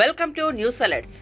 Welcome to news alerts.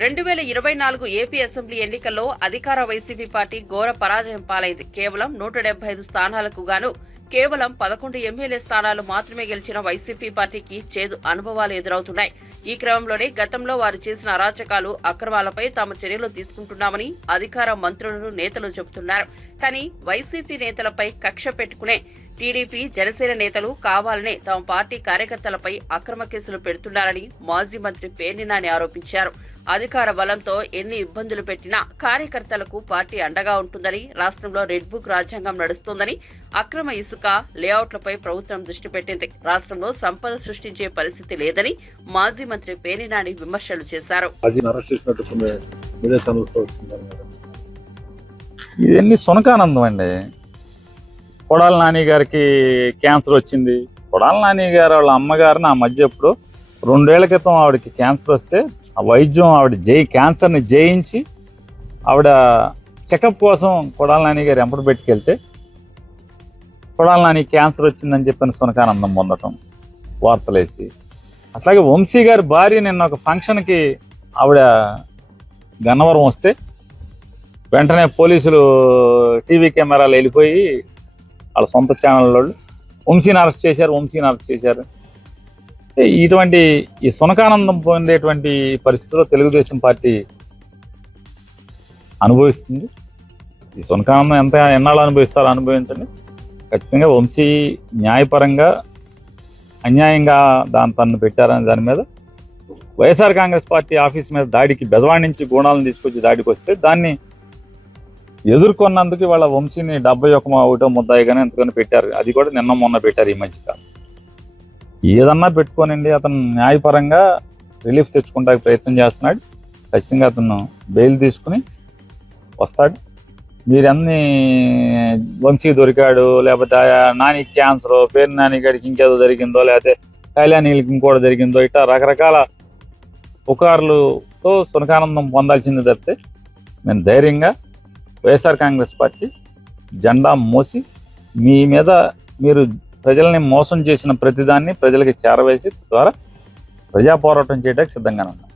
2024 AP assembly ఎన్నికల్లో అధికార YCP party ఘోర పరాజయం పాలైంది. కేవలం 175 స్థానాలకు గాను కేవలం 11 ఎమ్మెల్యే స్థానాలు మాత్రమే గెలిచిన వైసీపీ పార్టీకి చేదు అనుభవాలు ఎదురవుతున్నాయి. ఈ క్రమంలోనే గతంలో వారు చేసిన అరాచకాలు, అక్రమాలపై తాము చర్యలు తీసుకుంటున్నామని అధికార మంత్రులు, నేతలు చెబుతున్నారు. కానీ వైసీపీ నేతలపై కక్ష పెట్టుకునే టీడీపీ, జనసేన నేతలు కావాలనే తమ పార్టీ కార్యకర్తలపై అక్రమ కేసులు పెడుతున్నారని మాజీ మంత్రి పేర్ని నాని ఆరోపించారు. అధికార బలంతో ఎన్ని ఇబ్బందులు పెట్టినా కార్యకర్తలకు పార్టీ అండగా ఉంటుందని, రాష్ట్రంలో రెడ్ బుక్ రాజ్యాంగం నడుస్తోందని, అక్రమ ఇసుక లేఅవుట్లపై ప్రభుత్వం దృష్టి పెట్టింది. రాష్ట్రంలో సంపద సృష్టించే పరిస్థితి లేదని మాజీ మంత్రి పేర్ని నాని విమర్శలు చేశారు. ఇవన్నీ సునకానందం అండి. కొడాల నాని గారికి క్యాన్సర్ వచ్చింది. కొడాల నాని గారు వాళ్ళ అమ్మగారు నా మధ్య ఎప్పుడు 2 ఏళ్ల క్రితం ఆవిడకి క్యాన్సర్ వస్తే ఆ వైద్యం ఆవిడ క్యాన్సర్ని జయించి ఆవిడ చెకప్ కోసం కొడాల నాని గారు ఎంపటి పెట్టుకెళ్తే కొడాల నాని క్యాన్సర్ వచ్చిందని చెప్పిన సునకానందం పొందటం వార్తలేసి. అట్లాగే వంశీ గారి భార్య నిన్న ఒక ఫంక్షన్కి ఆవిడ గన్నవరం వస్తే వెంటనే పోలీసులు టీవీ కెమెరాలు వెళ్ళిపోయి వాళ్ళ సొంత ఛానల్ వాళ్ళు వంశీని అరెస్ట్ చేశారు. ఇటువంటి ఈ సునకానందం పొందేటువంటి పరిస్థితుల్లో తెలుగుదేశం పార్టీ అనుభవిస్తుంది. ఈ సునకానందం ఎన్నాళ్ళు అనుభవిస్తారో అనుభవించండి. ఖచ్చితంగా వంశీ న్యాయపరంగా అన్యాయంగా తన్ను పెట్టారని దాని మీద వైఎస్ఆర్ కాంగ్రెస్ పార్టీ ఆఫీస్ మీద దాడికి బెజవాడి నుంచి గూణాలను తీసుకొచ్చి దాడికి వస్తే దాన్ని ఎదుర్కొన్నందుకు వాళ్ళ వంశీని 71 ముద్దాయిగానే ఎంతగానో పెట్టారు. అది కూడా నిన్న మొన్న పెట్టారు ఈ మధ్యకాలం. ఏదన్నా పెట్టుకోనండి, అతను న్యాయపరంగా రిలీఫ్ తెచ్చుకుంటానికి ప్రయత్నం చేస్తున్నాడు. ఖచ్చితంగా అతను బెయిల్ తీసుకుని వస్తాడు. మీరన్నీ వంశీ దొరికాడు, లేకపోతే నాని క్యాన్సర్, పేరు నాని గారికి ఇంకేదో జరిగిందో, లేకపోతే కళ్యాణికి ఇంకోటి జరిగిందో, ఇట్లా రకరకాల పుకార్లతో సునకానందం పొందాల్సింది తప్పితే నేను ధైర్యంగా వైఎస్ఆర్ కాంగ్రెస్ పార్టీ జెండా మోసి మీ మీద మీరు ప్రజల్ని మోసం చేసిన ప్రతిదాన్ని ప్రజలకి చేరవేసి ద్వారా ప్రజా పోరాటం చేయడానికి సిద్ధంగానే ఉన్నాం.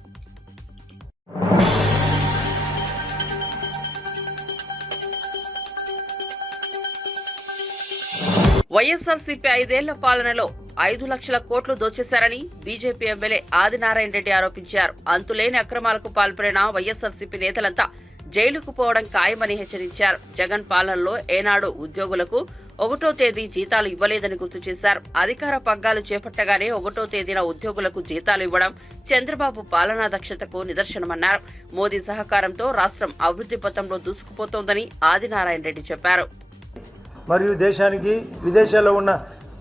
వైఎస్ఆర్సీపీ 5 ఏళ్ల పాలనలో 5 లక్షల కోట్లు దోచేశారని బీజేపీ ఎమ్మెల్యే ఆదినారాయణ రెడ్డి ఆరోపించారు. అంతులేని అక్రమాలకు పాల్పడిన వైఎస్ఆర్సీపీ నేతలంతా జైలుకు పోవడం ఖాయమని హెచ్చరించారు. జగన్ పాలనలో ఏనాడు ఉద్యోగులకు 1వ తేదీ జీతాలు ఇవ్వలేదని గుర్తు చేశారు. అధికార పగ్గాలు చేపట్టగానే 1వ తేదీన ఉద్యోగులకు జీతాలు ఇవ్వడం చంద్రబాబు పాలనా దక్షతకు నిదర్శనమన్నారు. మోదీ సహకారంతో రాష్ట్రం అభివృద్ధి పథంలో దూసుకుపోతోందని ఆదినారాయణ రెడ్డి చెప్పారు. మరియు దేశానికి, విదేశాల్లో ఉన్న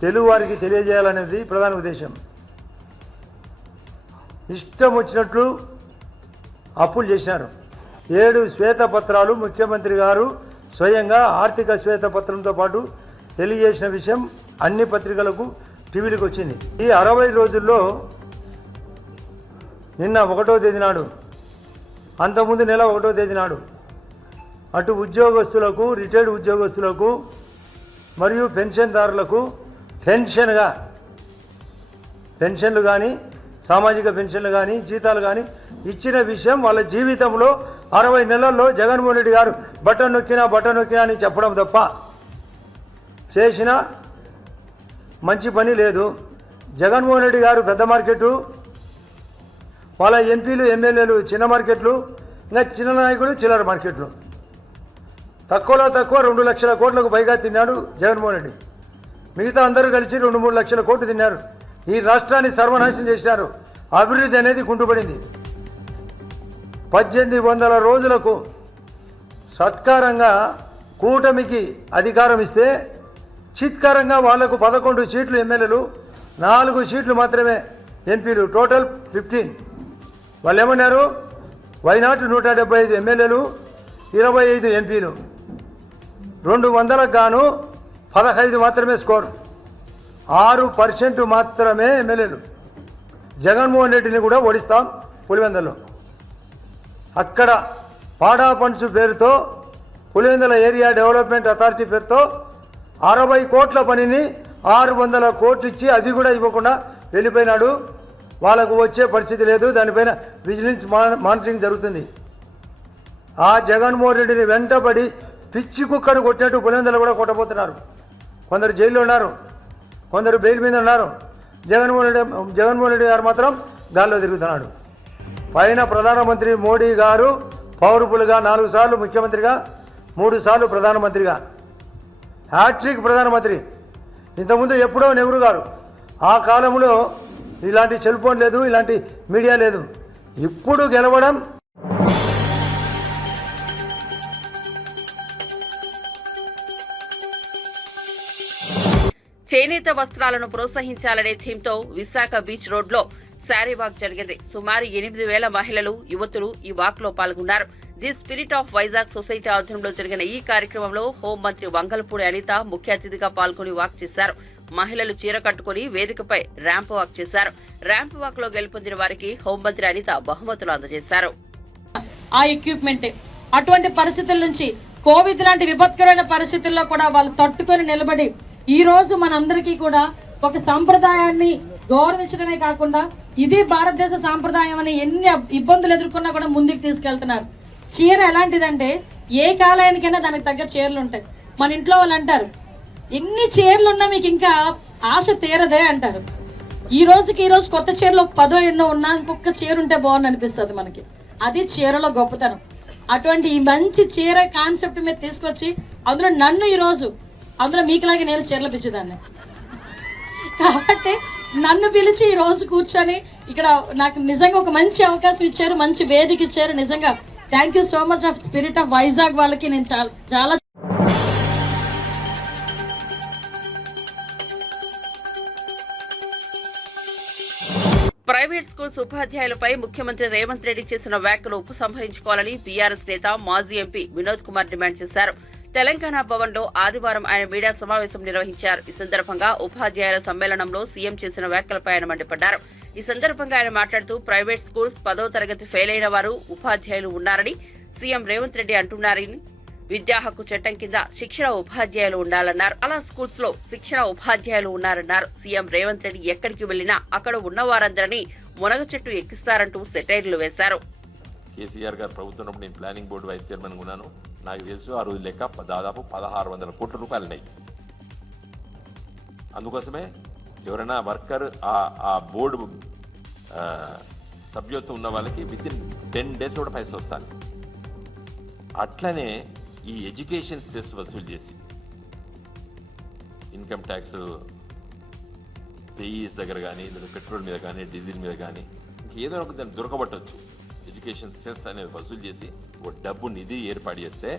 తెలుగు వారికి తెలియజేయాలనేది ప్రధాన ఉద్దేశం. ఇష్టం వచ్చినట్లు అప్పులు చేసినారు. 7 శ్వేతపత్రాలు ముఖ్యమంత్రి గారు స్వయంగా ఆర్థిక శ్వేతపత్రంతో పాటు తెలియజేసిన విషయం అన్ని పత్రికలకు, టీవీలకు వచ్చింది. ఈ 60 రోజుల్లో నిన్న 1వ తేదీ నాడు, అంతకుముందు నెల 1వ తేదీ నాడు అటు ఉద్యోగస్తులకు, రిటైర్డ్ ఉద్యోగస్తులకు మరియు పెన్షన్దారులకు పెన్షన్లు కానీ, సామాజిక పెన్షన్లు కానీ, జీతాలు కానీ ఇచ్చిన విషయం వాళ్ళ జీవితంలో 60 నెలల్లో జగన్మోహన్ రెడ్డి గారు బటన్ నొక్కినా అని చెప్పడం తప్ప చేసిన మంచి పని లేదు. జగన్మోహన్ రెడ్డి గారు పెద్ద మార్కెటు, వాళ్ళ ఎంపీలు, ఎమ్మెల్యేలు చిన్న మార్కెట్లు, ఇంకా చిన్న నాయకులు చిల్లర మార్కెట్లు. తక్కువలో తక్కువ 2 లక్షల కోట్లకు పైగా తిన్నాడు జగన్మోహన్ రెడ్డి. మిగతా అందరూ కలిసి 2-3 లక్షల కోట్లు తిన్నారు. ఈ రాష్ట్రాన్ని సర్వనాశనం చేశారు. అభివృద్ధి అనేది కుంటుపడింది. 1800 రోజులకు సత్కారంగా కూటమికి అధికారం ఇస్తే చిత్కారంగా వాళ్లకు 11 సీట్లు ఎమ్మెల్యేలు, 4 సీట్లు మాత్రమే ఎంపీలు, టోటల్ 15. వాళ్ళు ఏమన్నారు? వైనాట్ 175 ఎమ్మెల్యేలు, 25 ఎంపీలు, 200కు గాను 15 మాత్రమే స్కోర్, 6% మాత్రమే ఎమ్మెల్యేలు. జగన్మోహన్ రెడ్డిని కూడా ఓడిస్తాం పులివెందులలో. అక్కడ పాడా ఫండ్స్ పేరుతో, పులివెందుల ఏరియా డెవలప్మెంట్ అథారిటీ పేరుతో 60 కోట్ల పనిని 600 కోట్లు ఇచ్చి అది కూడా ఇవ్వకుండా వెళ్ళిపోయినాడు. వాళ్ళకు వచ్చే పరిస్థితి లేదు. దానిపైన విజిలెన్స్ మానిటరింగ్ జరుగుతుంది. ఆ జగన్మోహన్ రెడ్డిని వెంటబడి పిచ్చి కుక్కను కొట్టినట్టు పులివెందులు కూడా కొట్టబోతున్నారు. కొందరు జైల్లో ఉన్నారు, కొందరు బెయిల్ మీద ఉన్నారు. జగన్మోహన్ రెడ్డి గారు మాత్రం గాల్లో తిరుగుతున్నాడు. పైన ప్రధానమంత్రి మోడీ గారు పవర్ఫుల్గా 4 సార్లు ముఖ్యమంత్రిగా, 3 సార్లు ప్రధానమంత్రిగా, హ్యాట్రిక్ ప్రధానమంత్రి. ఇంతకుముందు ఎప్పుడో నెహ్రూ గారు. ఆ కాలంలో ఇలాంటి సెల్ ఫోన్ లేదు, ఇలాంటి మీడియా లేదు. ఇప్పుడు గెలవడం చేనేత వస్త్రాలను ప్రోత్సహించాలనే థీమ్తో విశాఖ బీచ్ రోడ్లో శారీ వాక్ జరిగింది. సుమారు 8,000 మహిళలు, యువతులు ఈ వాక్లో పాల్గొన్నారు. The spirit of Vizag society ఆధ్వర్యంలో జరిగిన ఈ కార్యక్రమంలో హోంమంత్రి వంగలపూడి అనిత ముఖ్య అతిథిగా పాల్గొని వాక్ చేశారు. మహిళలు చీర కట్టుకుని వేదికపై ర్యాంప్ వాక్ చేశారు. ర్యాంప్ వాక్ లో గెలుపొందిన వారికి హోంమంత్రి అనిత బహుమతులు అందజేశారు. ఆ ఎక్విప్మెంట్ అటువంటి పరిస్థితుల నుంచి, కోవిడ్ లాంటి విపత్కరమైన పరిస్థితుల్లో కూడా వాళ్ళు తట్టుకొని నిలబడి ఈ రోజు మనందరికీ కూడా ఒక సాంప్రదాయాన్ని గౌరవించడమే కాకుండా ఇది భారతదేశ సాంప్రదాయం అని ఎన్ని ఇబ్బందులు ఎదుర్కొన్నా కూడా ముందుకు తీసుకెళ్తున్నారు. చీర ఎలాంటిదంటే ఏ కాలానికైనా దానికి తగ్గ చీరలు ఉంటాయి. మన ఇంట్లో వాళ్ళు అంటారు, ఎన్ని చీరలు ఉన్నా మీకు ఇంకా ఆశ తీరదే అంటారు. ఈ రోజు కొత్త చీరలు 10 ఎన్నో ఉన్నా ఇంకొక చీర ఉంటే బాగుంది అనిపిస్తుంది మనకి. అది చీరలో గొప్పతనం. అటువంటి ఈ మంచి చీర కాన్సెప్ట్ మీద తీసుకొచ్చి అందులో నన్ను అందులో మీకులాగే నేను చీరలు పిచ్చేదాన్ని కాబట్టి నన్ను పిలిచి ఈ రోజు కూర్చొని ఇక్కడ నాకు నిజంగా ఒక మంచి అవకాశం ఇచ్చారు, మంచి వేదిక ఇచ్చారు. నిజంగా thank you so much of spirit of Vizag వాళ్ళకి నేను చాలా ప్రైవేట్ స్కూల్స్ ఉపాధ్యాయులపై ముఖ్యమంత్రి రేవంత్ రెడ్డి చేసిన వ్యాఖ్యలు ఉపసంహరించుకోవాలని బీఆర్ఎస్ నేత మాజీ ఎంపీ వినోద్ కుమార్ డిమాండ్ చేశారు. తెలంగాణ భవన్లో ఆదివారం ఆయన మీడియా సమావేశం నిర్వహించారు. ఈ సందర్భంగా ఉపాధ్యాయుల సమ్మేళనంలో సీఎం చేసిన వ్యాఖ్యలపై ఆయన మండిపడ్డారు. ఈ సందర్భంగా ఆయన మాట్లాడుతూ ప్రైవేట్ స్కూల్స్ 10వ తరగతి ఫెయిల్ అయిన వారు ఉపాధ్యాయులు ఉన్నారని సీఎం రేవంత్ రెడ్డి అంటున్నారని, విద్యా హక్కు చట్టం కింద శిక్షణ ఉపాధ్యాయులు ఉండాలన్నారు. అలా స్కూల్స్ లో శిక్షణ ఉపాధ్యాయులు ఉన్నారన్నారు. సీఎం రేవంత్ రెడ్డి ఎక్కడికి వెళ్లినా అక్కడ ఉన్న వారందరినీ మునగ చెట్టు ఎక్కిస్తారంటూ సెటైర్లు వేశారు. కేసీఆర్ గారు ప్రభుత్వం నేను ప్లానింగ్ బోర్డు వైస్ చైర్మన్ ఉన్నాను. నాకు తెలుసు ఆ రోజు లెక్క దాదాపు 1600 కోట్ల రూపాయలు ఉన్నాయి. అందుకోసమే ఎవరైనా వర్కర్ ఆ బోర్డు సభ్యత్వం ఉన్న వాళ్ళకి వితిన్ 10 days కూడా పైసలు వస్తాయి. అట్లనే ఈ ఎడ్యుకేషన్ సెస్ వసూలు చేసి ఇన్కమ్ ట్యాక్స్ పేయీస్ దగ్గర కానీ, లేదా పెట్రోల్ మీద కానీ, డీజిల్ మీద కానీ ఇంకేదో ఒక దాన్ని దొరకబట్టవచ్చు. ఎడ్యుకేషన్ సెస్ అనేది వసూలు చేసి ఒక డబ్బు నిధి ఏర్పాటు చేస్తే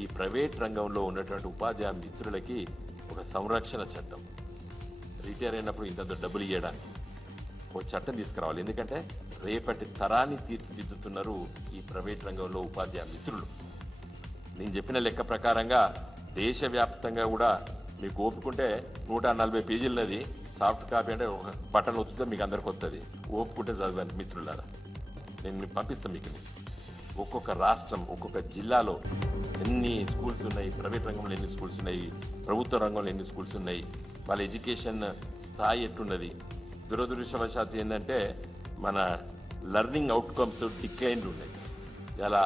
ఈ ప్రైవేట్ రంగంలో ఉన్నటువంటి ఉపాధ్యాయ మిత్రులకి ఒక సంరక్షణ చట్టం, రిటైర్ అయినప్పుడు ఇంత డబ్బులు ఇవ్వడానికి ఒక చట్టం తీసుకురావాలి. ఎందుకంటే రేపటి తరాన్ని తీర్చిదిద్దుతున్నారు ఈ ప్రైవేట్ రంగంలో ఉపాధ్యాయ మిత్రులు. నేను చెప్పిన లెక్క ప్రకారంగా దేశవ్యాప్తంగా కూడా మీకు ఓపుకుంటే 140 పేజీలది సాఫ్ట్ కాపీ అంటే ఒక బటన్ వస్తుందో మీకు అందరికి వస్తుంది. ఓపుకుంటే చదవండి మిత్రులారా, నేను పంపిస్తాను మీకు. ఒక్కొక్క రాష్ట్రం, ఒక్కొక్క జిల్లాలో ఎన్ని స్కూల్స్ ఉన్నాయి, ప్రైవేట్ రంగంలో ఎన్ని స్కూల్స్ ఉన్నాయి, ప్రభుత్వ రంగంలో ఎన్ని స్కూల్స్ ఉన్నాయి, వాళ్ళ ఎడ్యుకేషన్ స్థాయి ఎట్టున్నది. దురదృష్టవశాత్తు ఏంటంటే మన లెర్నింగ్ అవుట్కమ్స్ డిక్లైన్లు ఉన్నాయి. ఇలా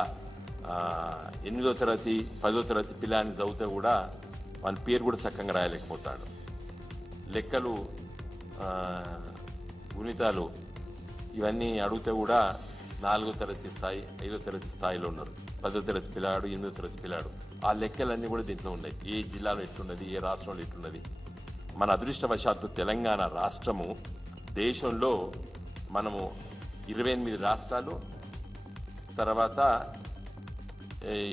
8వ తరగతి 10వ తరగతి పిల్లాన్ని చదివితే కూడా వాళ్ళ పేరు కూడా చక్కగా రాయలేకపోతాడు. లెక్కలు, గుణితాలు ఇవన్నీ అడిగితే కూడా 4వ తరగతి స్థాయి, 5వ తరగతి స్థాయిలో ఉన్నారు. 10వ తరగతి పిల్లాడు, 8వ తరగతి పిల్లాడు, ఆ లెక్కలన్నీ కూడా దీంట్లో ఉన్నాయి. ఏ జిల్లాలో ఎట్టున్నది, ఏ రాష్ట్రంలో ఎట్టున్నది. మన అదృష్టవశాత్తు తెలంగాణ రాష్ట్రము దేశంలో మనము 28 రాష్ట్రాలు, తర్వాత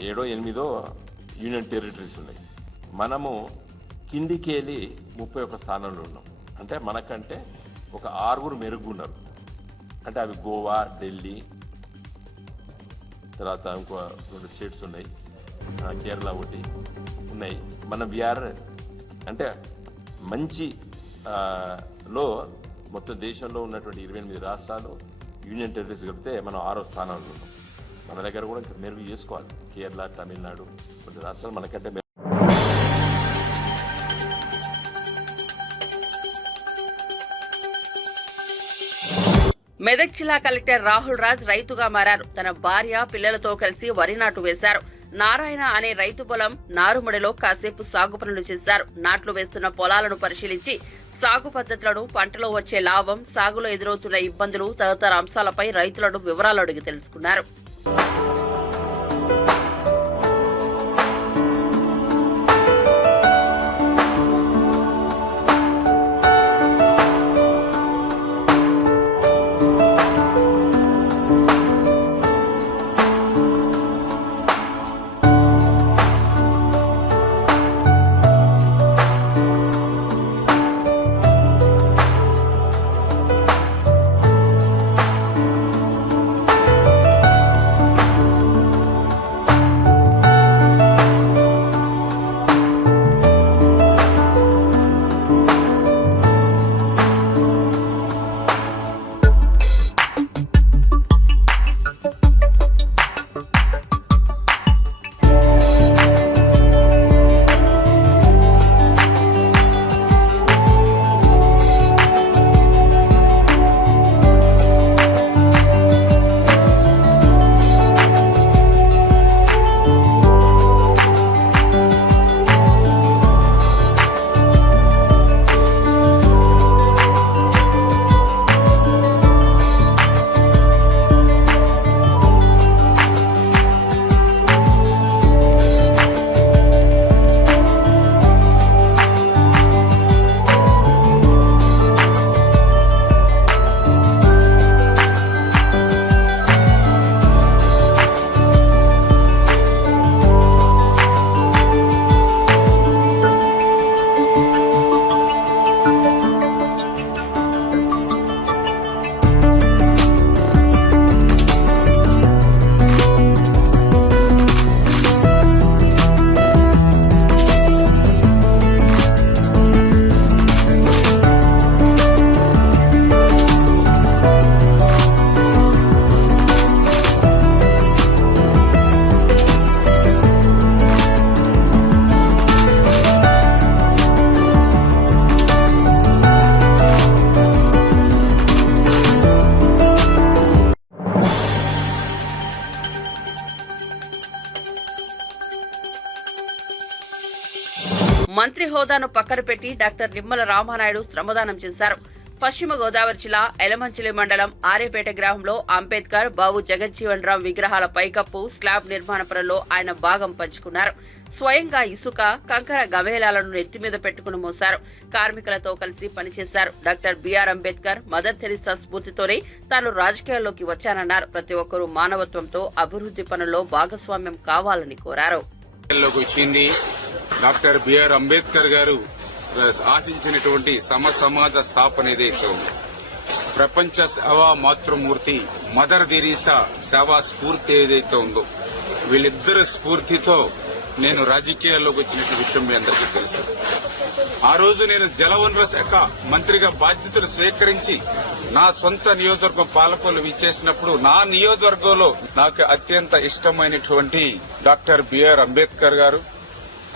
7 8 యూనియన్ టెరిటరీస్ ఉన్నాయి. మనము కిందికి వెళ్ళి 31 స్థానంలో ఉన్నాం. అంటే మనకంటే ఒక 6 మెరుగున్నారు. అంటే అవి గోవా, ఢిల్లీ, తర్వాత ఇంకో 2 స్టేట్స్ ఉన్నాయి, కేరళ ఒకటి ఉన్నాయి. మనం వీఆర్ అంటే మంచి లో మొత్తం దేశంలో ఉన్నటువంటి 28 రాష్ట్రాలు, యూనియన్ టెరిటరీస్ కలిపితే మనం 6వ స్థానంలో ఉన్నాం. మన దగ్గర కూడా ఇంకా మెరుగు చేసుకోవాలి. కేరళ, తమిళనాడు కొన్ని రాష్ట్రాలు మనకంటే మెదక్ జిల్లా కలెక్టర్ రాహుల్ రాజ్ రైతుగా మారారు. తన భార్య పిల్లలతో కలిసి వరి నాటు వేశారు. నారాయణ అనే రైతు పొలం నారుమడిలో కాసేపు సాగు పనులు చేశారు. నాట్లు వేస్తున్న పొలాలను పరిశీలించి సాగు పద్ధతులను, పంటలో వచ్చే లాభం, సాగులో ఎదురవుతున్న ఇబ్బందులు తదితర అంశాలపై రైతులను వివరాలు అడిగి తెలుసుకున్నారు. మంత్రి హోదాను పక్కన పెట్టి డాక్టర్ నిమ్మల రామానాయుడు శ్రమదానం చేశారు. పశ్చిమ గోదావరి జిల్లా ఎలమంచిలి మండలం ఆరేపేట గ్రామంలో అంబేద్కర్, బాబు జగజ్జీవన్ రామ్ విగ్రహాల పైకప్పు, స్లాబ్ నిర్మాణ పనుల్లో ఆయన భాగం పంచుకున్నారు. స్వయంగా ఇసుక, కంకర గవేలాలను నెత్తిమీద పెట్టుకుని మోశారు. కార్మికులతో కలిసి పనిచేశారు. Doctor B R Ambedkar, Mother Teresa స్ఫూర్తితోనే తాను రాజకీయాల్లోకి వచ్చానన్నారు. ప్రతి ఒక్కరూ మానవత్వంతో అభివృద్ధి పనుల్లో భాగస్వామ్యం కావాలని కోరారు. డాక్టర్ బిఆర్ అంబేద్కర్ గారు ఆశించినటువంటి సమాజ స్థాపన ఏదైతే ఉంది, ప్రపంచ సేవా మాతృమూర్తి మదర్ తెరీసా సేవా స్ఫూర్తి ఏదైతే ఉందో, వీళ్ళిద్దరి స్ఫూర్తితో నేను రాజకీయాల్లోకి వచ్చినట్టు విషయం మీ అందరికీ తెలుసు. ఆ రోజు నేను జలవనరుల శాఖ మంత్రిగా బాధ్యతలు స్వీకరించి నా సొంత నియోజకవర్గం పాలకొల్లు విచ్చేసినప్పుడు నా నియోజకవర్గంలో నాకు అత్యంత ఇష్టమైనటువంటి డాక్టర్ బిఆర్ అంబేద్కర్ గారు,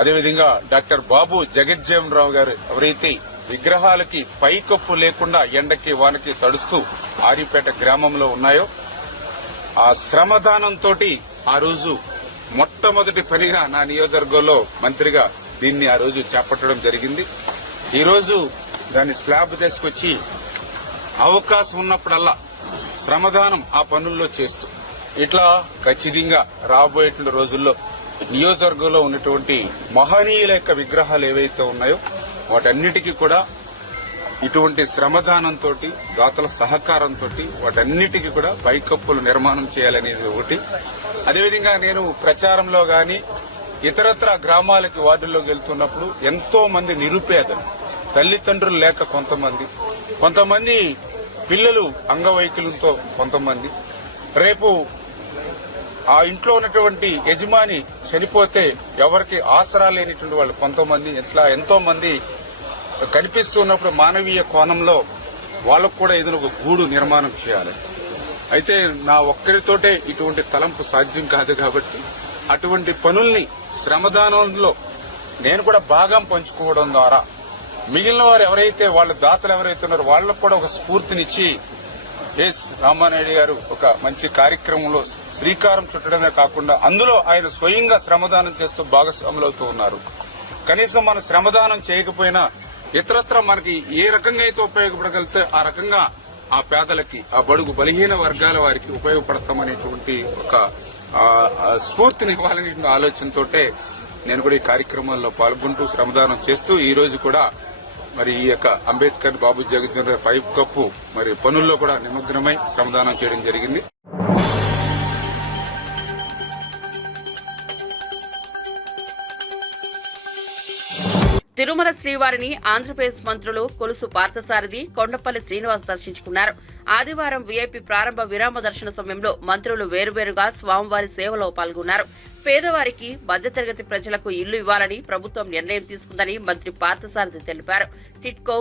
అదేవిధంగా డాక్టర్ బాబు జగజ్జీవన్ రావు గారు ఎవరైతే విగ్రహాలకి పైకప్పు లేకుండా ఎండకి వానకి తడుస్తూ ఆరిపేట గ్రామంలో ఉన్నాయో, ఆ శ్రమదానంతో ఆ రోజు మొట్టమొదటి పనిగా నా నియోజకవర్గంలో మంత్రిగా దీన్ని ఆ రోజు చేపట్టడం జరిగింది. ఈ రోజు దాన్ని స్లాబ్ తీసుకొచ్చి అవకాశం ఉన్నప్పుడల్లా శ్రమదానం ఆ పనుల్లో చేస్తూ ఇట్లా ఖచ్చితంగా రాబోయే రోజుల్లో నియోజకవర్గంలో ఉన్నటువంటి మహనీయుల యొక్క విగ్రహాలు ఏవైతే ఉన్నాయో వాటన్నిటికీ కూడా ఇటువంటి శ్రమదానంతో, దాతల సహకారంతో వాటన్నిటికీ కూడా పైకప్పులు నిర్మాణం చేయాలనేది ఒకటి. అదేవిధంగా నేను ప్రచారంలో గాని ఇతరత్ర గ్రామాలకి వార్డుల్లోకి వెళ్తున్నప్పుడు ఎంతో మంది నిరుపేదలు, తల్లిదండ్రులు లేక కొంతమంది పిల్లలు అంగవైకల్యంతో, కొంతమంది రేపు ఆ ఇంట్లో ఉన్నటువంటి యజమాని చనిపోతే ఎవరికి ఆసరా లేనిటువంటి వాళ్ళు కొంతమంది, ఇట్లా ఎంతో మంది కనిపిస్తున్నప్పుడు మానవీయ కోణంలో వాళ్ళకు కూడా ఏదైనా ఒక గూడు నిర్మాణం చేయాలి. అయితే నా ఒక్కరితోటే ఇటువంటి తలంపు సాధ్యం కాదు కాబట్టి అటువంటి పనుల్ని శ్రమదానంలో నేను కూడా భాగం పంచుకోవడం ద్వారా మిగిలిన వారు ఎవరైతే వాళ్ళ దాతలు ఎవరైతే ఉన్నారో వాళ్ళకు కూడా ఒక స్ఫూర్తినిచ్చి ఎస్ రామానాయుడు గారు ఒక మంచి కార్యక్రమంలో శ్రీకారం చుట్టడమే కాకుండా అందులో ఆయన స్వయంగా శ్రమదానం చేస్తూ భాగస్వాములవుతూ ఉన్నారు. కనీసం మనం శ్రమదానం చేయకపోయినా ఇతరత్ర మనకి ఏ రకంగా అయితే ఉపయోగపడగలిగితే ఆ రకంగా ఆ పేదలకి, ఆ బడుగు బలహీన వర్గాల వారికి ఉపయోగపడతామనేటువంటి ఒక స్ఫూర్తిని ఇవ్వాలనే ఆలోచనతోటే నేను కూడా ఈ కార్యక్రమాల్లో పాల్గొంటూ శ్రమదానం చేస్తూ ఈ రోజు కూడా మరి ఈ యొక్క అంబేద్కర్ బాబు జగజ్జీవన్ రామ్ పైప్ కప్పు మరి పనుల్లో కూడా నిమగ్నమై శ్రమదానం చేయడం జరిగింది. తిరుమల శ్రీవారిని ఆంధ్రప్రదేశ్ మంత్రులు కొలుసు పార్థసారథి, కొండపల్లి శ్రీనివాస్ దర్శించుకున్నారు. ఆదివారం వీఐపీ ప్రారంభ విరామ దర్శన సమయంలో మంత్రులు వేరువేరుగా స్వామివారి సేవలో పాల్గొన్నారు. పేదవారికి, మధ్యతరగతి ప్రజలకు ఇల్లు ఇవ్వాలని ప్రభుత్వం నిర్ణయం తీసుకుందని మంత్రి పార్థసారథి తెలిపారు. టిట్కో,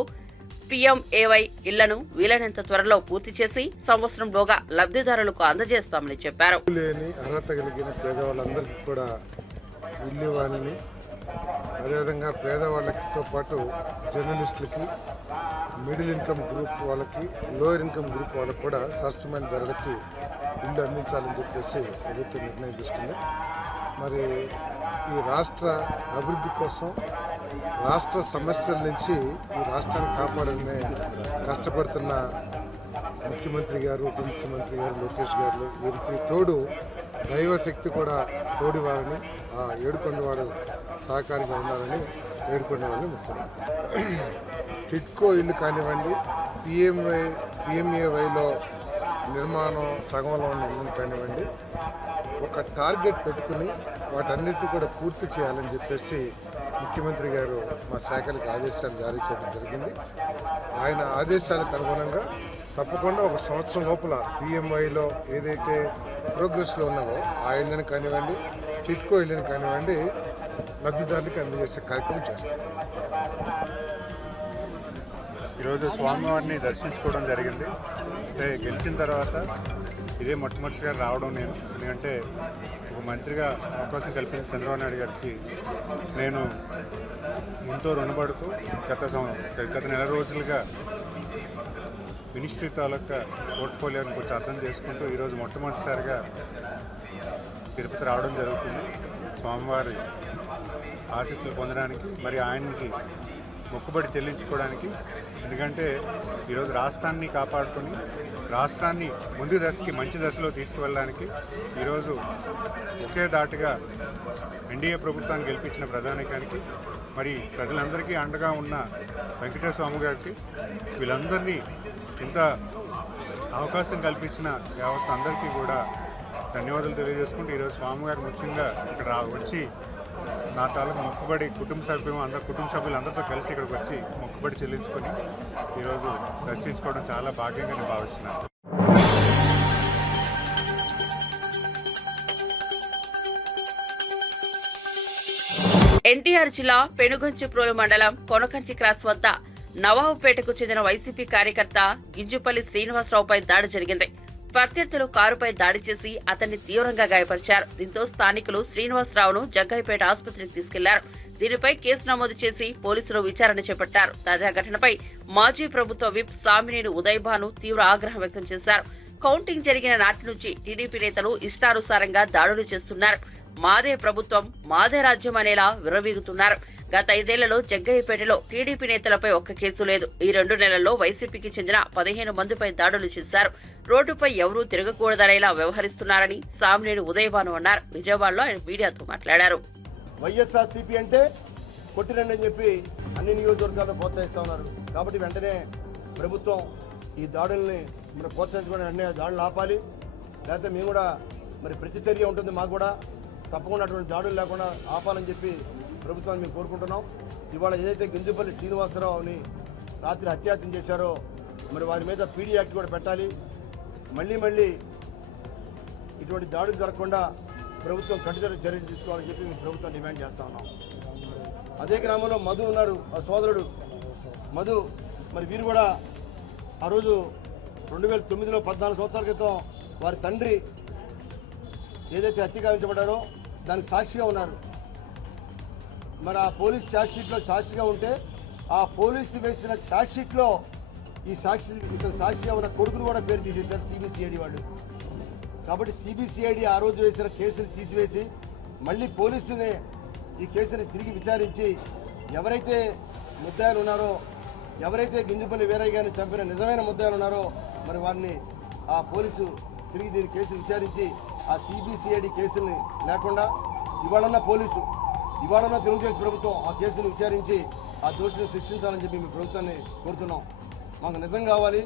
పీఎంఏవై ఇళ్లను వీలైనంత త్వరలో పూర్తి చేసి సంవత్సరంలోగా లబ్ధిదారులకు అందజేస్తామని చెప్పారు. అర్హత కలిగిన పేదవాళ్ళందరికీ కూడా ఇల్లు ఇవ్వాలని, అదేవిధంగా పేదవాళ్ళతో పాటు జర్నలిస్టులకి, మిడిల్ ఇన్కమ్ గ్రూప్ వాళ్ళకి, లోయర్ ఇన్కమ్ గ్రూప్ వాళ్ళకి కూడా సరసమైన ధరలకి ఇల్లు అందించాలని చెప్పేసి ప్రభుత్వం నిర్ణయం తీసుకుంది. మరి ఈ రాష్ట్ర అభివృద్ధి కోసం, రాష్ట్ర సమస్యల నుంచి ఈ రాష్ట్రాన్ని కాపాడాలనే కష్టపడుతున్న ముఖ్యమంత్రి గారు, ఉప ముఖ్యమంత్రి గారు, లోకేష్ గారు, వీరికి తోడు దైవశక్తి కూడా తోడివారని, ఆ ఏడుకొండవాడు సహకారిగా ఉండాలని ఏడుకొండవాడిని ముఖ్యమంత్రి. టిట్కో ఇల్లు కానివ్వండి, పిఎంఏవైలో నిర్మాణం సగంలో ఉన్న ఇల్లు కానివ్వండి, ఒక టార్గెట్ పెట్టుకుని వాటన్నిటిని కూడా పూర్తి చేయాలని చెప్పేసి ముఖ్యమంత్రి గారు మా శాఖలకు ఆదేశాలు జారీ చేయడం జరిగింది. ఆయన ఆదేశాలకు అనుగుణంగా తప్పకుండా ఒక సంవత్సరం లోపల పిఎంఐలో ఏదైతే ప్రోగ్రెస్లో ఉన్నావో ఆ ఇళ్ళని కానివ్వండి, టిట్కో ఇళ్ళని కానివ్వండి, లబ్ధిదారులకు అందజేసే కార్యక్రమం చేస్తాం. ఈరోజు స్వామివారిని దర్శించుకోవడం జరిగింది. అంటే గెలిచిన తర్వాత ఇదే మొట్టమొదటిసారి రావడం నేను. ఎందుకంటే ఒక మంత్రిగా అవకాశం కల్పించిన చంద్రబాబు నాయుడు గారికి నేను ఎంతో రుణపడుతూ గత నెల రోజులుగా మినిస్ట్రీ తాలూకా పోర్ట్ఫోలియోని కొంచెం అర్థం చేసుకుంటూ ఈరోజు మొట్టమొదటిసారిగా తిరుపతి రావడం జరుగుతుంది. స్వామివారి ఆశీస్సులు పొందడానికి, మరి ఆయనకి మొక్కుబడి చెల్లించుకోవడానికి. ఎందుకంటే ఈరోజు రాష్ట్రాన్ని కాపాడుకొని రాష్ట్రాన్ని ముందు దశకి మంచి దశలో తీసుకువెళ్ళడానికి ఈరోజు ఒకే దాటిగా ఎన్డీఏ ప్రభుత్వాన్ని గెలిపించిన ప్రధానికానికి, మరి ప్రజలందరికీ అండగా ఉన్న వెంకటేశ్వర స్వామి గారికి, వీళ్ళందరినీ ఇంత అవకాశం కల్పించిన యావత్ అందరికీ కూడా ధన్యవాదాలు తెలియజేసుకుంటూ ఈరోజు స్వామివారు ముఖ్యంగా ఇక్కడ వచ్చి నా తాలూకు మొక్కుబడి కుటుంబ సభ్యులందరితో కలిసి ఇక్కడికి వచ్చి మొక్కుబడి చెల్లించుకొని ఈరోజు దర్శించుకోవడం చాలా భాగ్యంగా నేను భావిస్తున్నాను. ఎన్టీఆర్ జిల్లా పెనుగంచిప్రోలు మండలం కొనకంచి క్రాస్ వద్ద నవాబుపేటకు చెందిన వైసీపీ కార్యకర్త గింజుపల్లి శ్రీనివాసరావుపై దాడి జరిగింది. ప్రత్యర్థులు కారుపై దాడి చేసి అతన్ని తీవ్రంగా గాయపరిచారు. దీంతో స్థానికులు శ్రీనివాసరావును జగ్గయ్యపేట ఆసుపత్రికి తీసుకెళ్లారు. దీనిపై కేసు నమోదు చేసి పోలీసులు విచారణ చేపట్టారు. తాజా ఘటనపై మాజీ ప్రభుత్వ విప్ సామినేని ఉదయభాను తీవ్ర ఆగ్రహం వ్యక్తం చేశారు. కౌంటింగ్ జరిగిన నాటి నుంచి టీడీపీ నేతలు ఇష్టానుసారంగా దాడులు చేస్తున్నారు. మాదే ప్రభుత్వం, మాదే రాజ్యం అనేలా విర్రవీగుతున్నారు. గత 5 ఏళ్లలో జగ్గయ్యపేటలో టీడీపీ నేతలపై ఒక్క కేసు లేదు. ఈ 2 నెలల్లో వైసీపీకి చెందిన 15 మందిపై దాడులు చేశారు. రోడ్డుపై ఎవరూ తిరగకూడదనేలా వ్యవహరిస్తున్నారని సామినేని ఉదయభాను అన్నారు. విజయవాడలో ఆయన మీడియాతో మాట్లాడారు. వైఎస్ఆర్సీపీ అంటే కొట్టిరండి అని చెప్పి అన్ని నియోజకవర్గాల్లో ప్రోత్సహిస్తూ ఉన్నారు. కాబట్టి వెంటనే ప్రభుత్వం ఈ దాడుల్ని మరి ప్రోత్సహించుకుని వెంటనే దాడులు ఆపాలి. లేకపోతే మేము కూడా మరి ప్రతిచర్య ఉంటుంది, మాకు కూడా తప్పకుండా అటువంటి దాడులు లేకుండా ఆపాలని చెప్పి ప్రభుత్వాన్ని మేము కోరుకుంటున్నాం. ఇవాళ ఏదైతే గింజుపల్లి శ్రీనివాసరావుని రాత్రి హత్యాయత్నం చేశారో మరి వారి మీద పీడీ యాక్ట్ కూడా పెట్టాలి. మళ్ళీ ఇటువంటి దాడులు జరగకుండా ప్రభుత్వం కఠిన చర్యలు తీసుకోవాలని చెప్పి మేము ప్రభుత్వం డిమాండ్ చేస్తా ఉన్నాం. అదే గ్రామంలో మధు ఉన్నారు, ఆ సోదరుడు మధు. మరి వీరు కూడా ఆ రోజు 2009లో 14 సంవత్సరాల క్రితం వారి తండ్రి ఏదైతే హత్య గావించబడ్డారో దానికి సాక్షిగా ఉన్నారు. మరి ఆ పోలీస్ ఛార్జ్షీట్లో సాక్షిగా ఉంటే ఆ పోలీసు వేసిన ఛార్జ్షీట్లో ఈ సాక్షిగా ఉన్న కొడుకును కూడా పేరు తీసేశారు సిబిసిఐడి వాళ్ళు. కాబట్టి సిబిసిఐడి ఆ రోజు వేసిన కేసుని తీసివేసి మళ్ళీ పోలీసులనే ఈ కేసుని తిరిగి విచారించి ఎవరైతే ముద్దాయిలు ఉన్నారో, ఎవరైతే గింజపల్లి వీరయ్య గారిని చంపిన నిజమైన ముద్దాయిలు ఉన్నారో మరి వారిని ఆ పోలీసు తిరిగి దీని కేసును విచారించి ఆ సిబిసిఐడి కేసుల్ని లేకుండా ఇవాళన్న పోలీసు, ఇవాళన్న తెలుగుదేశం ప్రభుత్వం ఆ కేసును విచారించి ఆ దోషులను శిక్షించాలని చెప్పి మీ ప్రభుత్వాన్ని కోరుతున్నాం. మాకు నిజం కావాలి,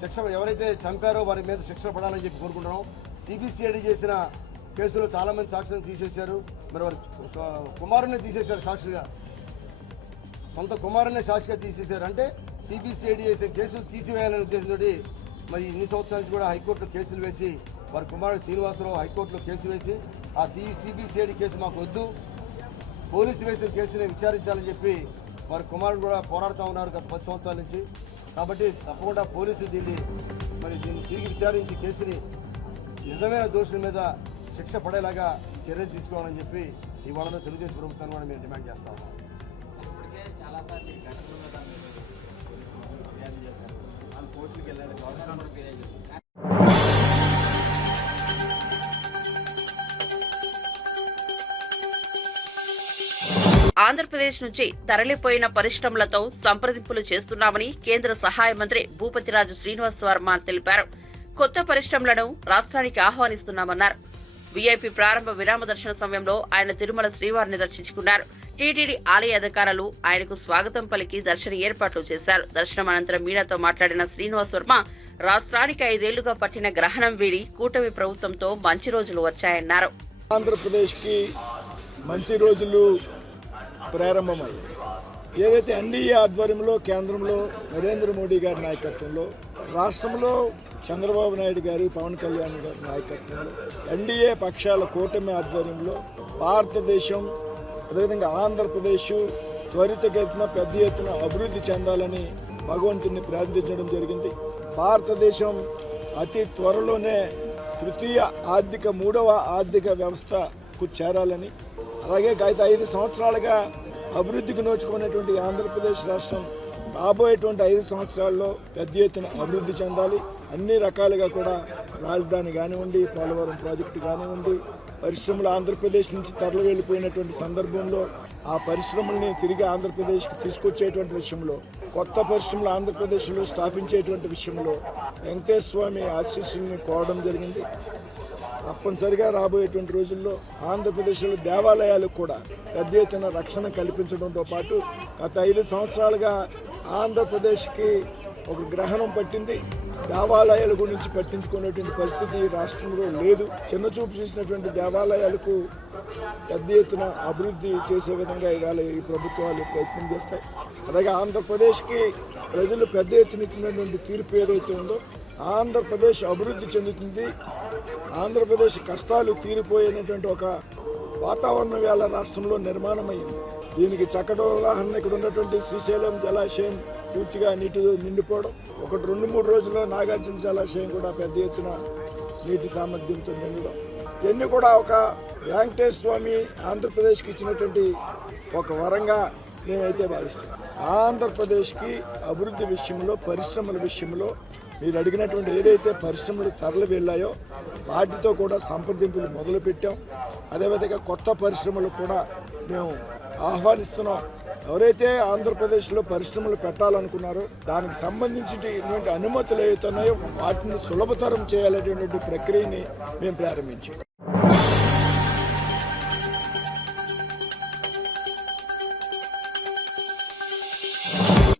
శిక్ష ఎవరైతే చంపారో వారి మీద శిక్ష పడాలని చెప్పి కోరుకుంటున్నాం. సిబిసిఐడి చేసిన కేసులో చాలామంది సాక్షులను తీసేశారు. మరి వారి కుమారుని తీసేశారు సాక్షిగా, సొంత కుమారుని సాక్షిగా తీసేశారు. అంటే సిబిసిఐడి చేసే కేసులు తీసివేయాలనే ఉద్దేశంతో మరి ఇన్ని సంవత్సరాల నుంచి కూడా హైకోర్టులో కేసులు వేసి వారి కుమారుడు శ్రీనివాసరావు హైకోర్టులో కేసు వేసి ఆ సిబిసిఐడి కేసు మాకు వద్దు, పోలీసు వేసిన కేసుని విచారించాలని చెప్పి వారి కుమారుడు కూడా పోరాడుతూ ఉన్నారు గత 10 సంవత్సరాల నుంచి. కాబట్టి తప్పకుండా పోలీసులు దీన్ని తిరిగి విచారించి కేసుని నిజమైన దోషుల మీద శిక్ష పడేలాగా చర్యలు తీసుకోవాలని చెప్పి ఇవాళ తెలుగుదేశం ప్రభుత్వాన్ని కూడా మేము డిమాండ్ చేస్తా ఉన్నాం. ఆంధ్రప్రదేశ్ నుంచి తరలిపోయిన పరిశ్రమలతో సంప్రదింపులు చేస్తున్నామని కేంద్ర సహాయ మంత్రి భూపతిరాజు శ్రీనివాస్ వర్మ తెలిపారు. కొత్త పరిశ్రమలను రాష్ట్రానికి ఆహ్వానిస్తున్నామన్నారు. వీఐపీ ప్రారంభ విరామ దర్శన సమయంలో ఆయన తిరుమల శ్రీవారిని దర్శించుకున్నారు. టీటీడీ ఆలయ అధికారులు ఆయనకు స్వాగతం పలికి దర్శన ఏర్పాట్లు చేశారు. దర్శనం అనంతరం మీడియాతో మాట్లాడిన శ్రీనివాస్ వర్మ రాష్ట్రానికి 5 ఏళ్లుగా పట్టిన గ్రహణం వీడి కూటమి ప్రభుత్వంతో మంచి రోజులు వచ్చాయన్నారు. ఆంధ్రప్రదేశ్కి మంచి రోజులు ప్రారంభమయ్యాయి. ఏదైతే ఎన్డీఏ ఆధ్వర్యంలో కేంద్రంలో నరేంద్ర మోడీ గారి నాయకత్వంలో, రాష్ట్రంలో చంద్రబాబు నాయుడు గారు, పవన్ కళ్యాణ్ గారి నాయకత్వంలో, ఎన్డీఏ పక్షాల కూటమి ఆధ్వర్యంలో భారతదేశం అదేవిధంగా ఆంధ్రప్రదేశ్ త్వరితగతిన పెద్ద ఎత్తున అభివృద్ధి చెందాలని భగవంతుని ప్రార్థించడం జరిగింది. భారతదేశం అతి త్వరలోనే మూడవ ఆర్థిక వ్యవస్థకు చేరాలని, అలాగే గత 5 సంవత్సరాలుగా అభివృద్ధికి నోచుకున్నటువంటి ఆంధ్రప్రదేశ్ రాష్ట్రం రాబోయేటువంటి 5 సంవత్సరాల్లో పెద్ద ఎత్తున అభివృద్ధి చెందాలి. అన్ని రకాలుగా కూడా రాజధాని కానివ్వండి, పోలవరం ప్రాజెక్టు కానివ్వండి, పరిశ్రమలు ఆంధ్రప్రదేశ్ నుంచి తరలి వెళ్ళిపోయినటువంటి సందర్భంలో ఆ పరిశ్రమల్ని తిరిగి ఆంధ్రప్రదేశ్కి తీసుకొచ్చేటువంటి విషయంలో, కొత్త పరిశ్రమలు ఆంధ్రప్రదేశ్లో స్థాపించేటువంటి విషయంలో వెంకటేశ్వర స్వామి ఆశీస్సుల్ని కోరడం జరిగింది. తప్పనిసరిగా రాబోయేటువంటి రోజుల్లో ఆంధ్రప్రదేశ్లో దేవాలయాలకు కూడా పెద్ద ఎత్తున రక్షణ కల్పించడంతో పాటు గత 5 సంవత్సరాలుగా ఆంధ్రప్రదేశ్కి ఒక గ్రహణం పట్టింది. దేవాలయాల గురించి పట్టించుకునేటువంటి పరిస్థితి రాష్ట్రంలో లేదు. చిన్నచూపు చేసినటువంటి దేవాలయాలకు పెద్ద ఎత్తున అభివృద్ధి చేసే విధంగా ఇవాళ ఈ ప్రభుత్వాలు ప్రయత్నం చేస్తాయి. అలాగే ఆంధ్రప్రదేశ్కి ప్రజలు పెద్ద ఎత్తున ఇచ్చినటువంటి తీర్పు ఏదైతే ఉందో, ఆంధ్రప్రదేశ్ అభివృద్ధి చెందుతుంది, ఆంధ్రప్రదేశ్ కష్టాలు తీరిపోయినటువంటి ఒక వాతావరణం వేళ రాష్ట్రంలో నిర్మాణమైంది. దీనికి చక్కటి ఉదాహరణ ఇక్కడ ఉన్నటువంటి శ్రీశైలం జలాశయం పూర్తిగా నీటితో నిండిపోవడం, 2-3 రోజుల్లో నాగార్జున జలాశయం కూడా పెద్ద ఎత్తున నీటి సామర్థ్యంతో నిండడం, ఇవన్నీ కూడా ఒక వెంకటేశ్వర స్వామి ఆంధ్రప్రదేశ్కి ఇచ్చినటువంటి ఒక వరంగా మేమైతే భావిస్తున్నాం. ఆంధ్రప్రదేశ్కి అభివృద్ధి విషయంలో, పరిశ్రమల విషయంలో మీరు అడిగినటువంటి ఏదైతే పరిశ్రమలు తరలి వెళ్ళాయో వాటితో కూడా సంప్రదింపులు మొదలుపెట్టాం. అదేవిధంగా కొత్త పరిశ్రమలు కూడా మేము ఆహ్వానిస్తున్నాం. ఎవరైతే ఆంధ్రప్రదేశ్లో పరిశ్రమలు పెట్టాలనుకున్నారో దానికి సంబంధించినటువంటి అనుమతులు ఏవైతున్నాయో వాటిని సులభతరం చేయాలనేటువంటి ప్రక్రియని మేము ప్రారంభించాం.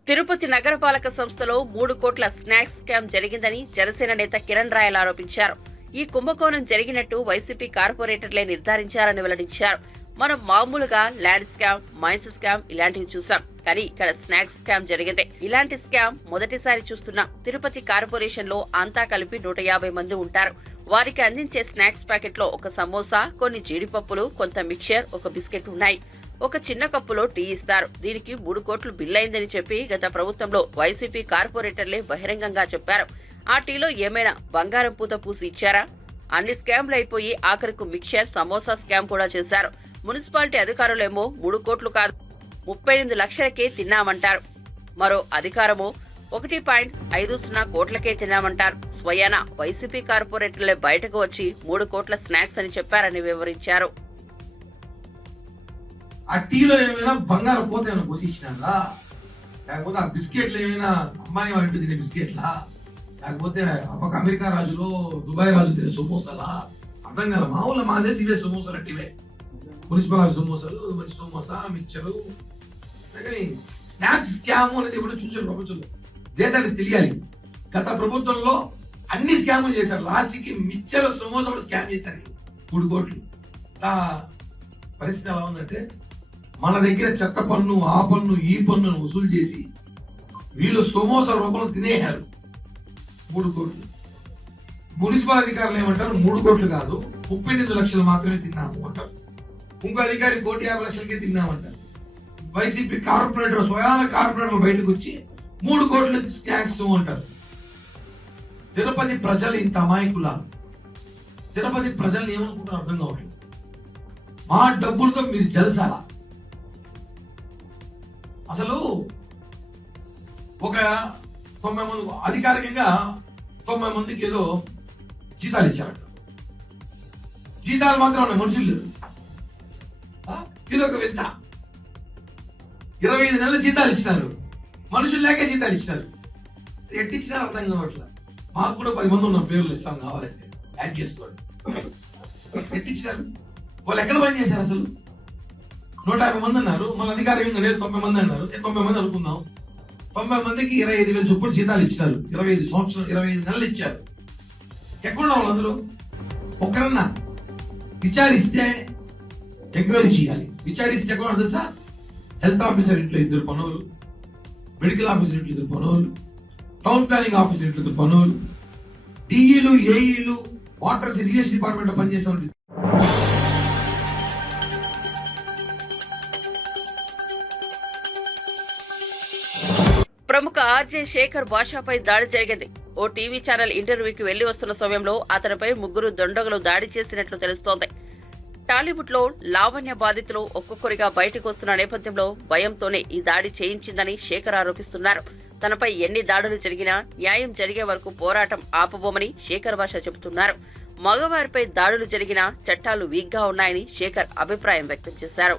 తిరుపతి నగరపాలక సంస్థలో 3 కోట్ల స్నాక్స్ స్కామ్ జరిగిందని జనసేన నేత కిరణ్ రాయల్ ఆరోపించారు. ఈ కుంభకోణం జరిగినట్టు వైసీపీ కార్పొరేటర్లే నిర్ధారించారని వెల్లడించారు. మనం మామూలుగా ల్యాండ్ స్కామ్, మైన్స్ స్కామ్ ఇలాంటివి చూసాం, కానీ ఇక్కడ స్నాక్స్ స్కామ్ జరిగింది. ఇలాంటి స్కామ్ మొదటిసారి చూస్తున్నాం. తిరుపతి కార్పొరేషన్ లో అంతా కలిపి 150 మంది ఉంటారు. వారికి అందించే స్నాక్స్ ప్యాకెట్లో ఒక సమోసా, కొన్ని జీడిపప్పులు, కొంత మిక్చర్, ఒక బిస్కెట్ ఉన్నాయి. ఒక చిన్న కప్పులో టీ ఇస్తారు. దీనికి 3 కోట్లు బిల్లయిందని చెప్పి గత ప్రభుత్వంలో వైసీపీ కార్పొరేటర్లే బహిరంగంగా చెప్పారు. ఆ టీలో ఏమైనా బంగారం పూత పూసి ఇచ్చారా? అన్ని స్కామ్లు అయిపోయి ఆఖరికి మిక్చర్, సమోసా స్కామ్ కూడా చేశారు. మున్సిపాలిటీ అధికారులేమో 3 కోట్లు కాదు 38 లక్షలకే తిన్నామంటారు. మరో అధికారమో 1.50 కోట్లకే తిన్నామంటారు. స్వయాన వైసీపీ కార్పొరేటర్లే బయటకు వచ్చి 3 కోట్ల స్నాక్స్ అని చెప్పారని వివరించారు. ఆ టీలో ఏమైనా బంగారం పోతే ఏమైనా పోసిచ్చినారా, లేకపోతే ఆ బిస్కెట్లు ఏమైనా అంబానీ వాళ్ళ ఇంటి తినే బిస్కెట్లా, లేకపోతే ఒక అమెరికా రాజులో దుబాయ్ రాజు తినే సమోసాలా, అర్థం కాల. మామూలు మా దేశం ఇవే సమోసాలు అట్టివే, మున్సిపల్ ఆఫీస్ సమోసాలు, మరి సమోసా మిక్చరు. కానీ స్నాక్స్ స్కామ్ అనేది ఎప్పుడు చూసారు ప్రపంచంలో, దేశానికి తెలియాలి. గత ప్రభుత్వంలో అన్ని స్కాములు చేశారు, లాస్ట్ కి మిక్చర్ సమోసా కూడా స్కామ్ చేశారు 3 కోట్లు. పరిస్థితి ఎలా ఉందంటే మన దగ్గర చెత్త పన్ను, ఆ పన్ను, ఈ పన్నును వసూలు చేసి వీళ్ళు సమోసా రూపంలో తినేయారు 3 కోట్లు. మున్సిపల్ అధికారులు ఏమంటారు 3 కోట్లు కాదు 38 లక్షలు మాత్రమే తిన్నాము అంటారు. ఇంకో అధికారి 1,50,00,000కే తిన్నామంటారు. వైసీపీ కార్పొరేటర్ స్వయాన కార్పొరేటర్ బయటకు వచ్చి 3 కోట్ల స్నాక్స్ అంటారు. తిరుపతి ప్రజలు ఇంత అమాయకులా? తిరుపతి ప్రజల్ని ఏమనుకుంటారు అర్థం కావట్లేదు. మా డబ్బులతో మీరు జలసాలా? అసలు ఒక 90 మంది అధికారికంగా 90 మందికి ఏదో జీతాలు ఇచ్చారట. జీతాలు మాత్రం ఉన్నాయి, మనుషులు లేరు. ఇది ఒక వింత. 25 నెలల జీతాలు ఇచ్చినారు, మనుషులు లేక జీతాలు ఇచ్చినారు. ఎట్టిచ్చినారు అర్థం కావట్లేదు. మాకు కూడా 10 మంది ఉన్న పేర్లు ఇస్తాం, కావాలంటే యాడ్ చేసుకోండి. ఎట్టిచ్చినారు? వాళ్ళు ఎక్కడ పని చేశారు? అసలు 150 మంది అన్నారు, మళ్ళీ అధికారికంగా లేదు 90 మంది అన్నారు. 90 మంది అనుకుందాం. 90 మందికి 25,000 చొప్పున జీతాలు ఇచ్చినారు. 25 నెలలు ఇచ్చారు. ఎక్కడున్నా వాళ్ళందరూ? ఒకరన్నా విచారిస్తే ఎంక్వైరీ చేయాలి. విచారిస్తే ఎక్కడ తెలుసా? హెల్త్ ఆఫీసర్ ఇంట్లో 2 పనులు, మెడికల్ ఆఫీసర్ ఇంట్లో 2 పనులు, టౌన్ ప్లానింగ్ ఆఫీసర్ ఇంట్లో 2 పనులు, డిఈలు, ఏఈలు, వాటర్ ఇరిగేషన్ డిపార్ట్మెంట్ లో పనిచేసే ప్రముఖ ఆర్జే శేఖర్ భాషపై దాడి జరిగింది. ఓ టీవీ ఛానల్ ఇంటర్వ్యూకి వెళ్లి వస్తున్న సమయంలో అతనిపై 3 దుండగులు దాడి చేసినట్లు తెలుస్తోంది. టాలీవుడ్ లో లావణ్య బాధితులు ఒక్కొక్కరిగా బయటకు వస్తున్న నేపథ్యంలో భయంతోనే ఈ దాడి చేయించిందని శేఖర్ ఆరోపిస్తున్నారు. తనపై ఎన్ని దాడులు జరిగినా న్యాయం జరిగే వరకు పోరాటం ఆపబోమని శేఖర్ భాష చెబుతున్నారు. మగవారిపై దాడులు జరిగినా చట్టాలు వీక్ గా ఉన్నాయని శేఖర్ అభిప్రాయం వ్యక్తం చేశారు.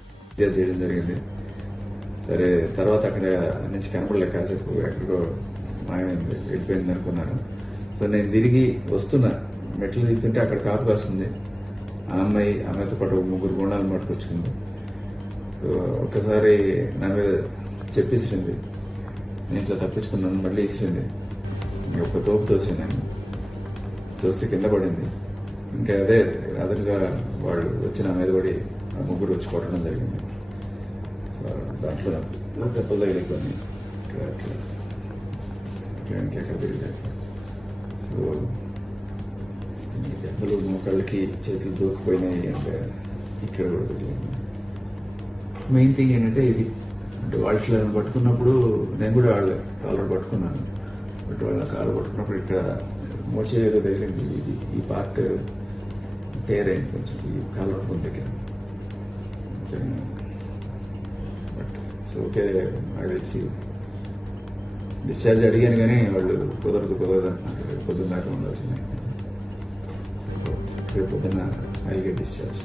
సరే, తర్వాత అక్కడ నుంచి కనపడలేదు, కాసేపు ఎక్కడికో మాయమైంది, వెళ్ళిపోయింది అనుకున్నాను. సో నేను తిరిగి వస్తున్నా, మెట్లు దిగుతుంటే అక్కడ కాపు కాస్తుంది. ఆ అమ్మాయితో పాటు 3 గుండాలను పట్టుకొచ్చుకుంది. ఒక్కసారి నా మీద చెప్పిసిరింది, నేను ఇట్లా తప్పించుకున్నాను, మళ్ళీ ఇసిరింది. ఒక తోపు తోసాను, తోస్తే కింద పడింది. ఇంకా అదే అదనుగా వాళ్ళు వచ్చి నా మీద పడి 3 వచ్చి కొట్టడం జరిగింది. సో దాంట్లో నాకు దెబ్బలు తగిలిపోయి ఎక్కడ తిరిగారు. సో దెబ్బలు మోకాళ్ళకి చేతులు దూకిపోయినాయి. అంటే ఇక్కడ కూడా తెలియదు. మెయిన్ థింగ్ ఏంటంటే ఇది, అంటే వాళ్ళ పట్టుకున్నప్పుడు నేను కూడా వాళ్ళ కాలర్ పట్టుకున్నాను. బట్ వాళ్ళ కాలర్ పట్టుకున్నప్పుడు ఇక్కడ మోచే ఏదో తగిలింది. ఈ పార్ట్ టేర్ అయింది కొంచెం, ఈ కాలర్ దగ్గర. But it's okay. నాకు తెలిసి డిశ్చార్జ్ అడిగాను కానీ వాళ్ళు కుదరదు అంటున్నారు. పొద్దున్న దాకా ఉండాల్సిందే. రేపు పొద్దున్న ఐ గెట్ డిశ్చార్జ్.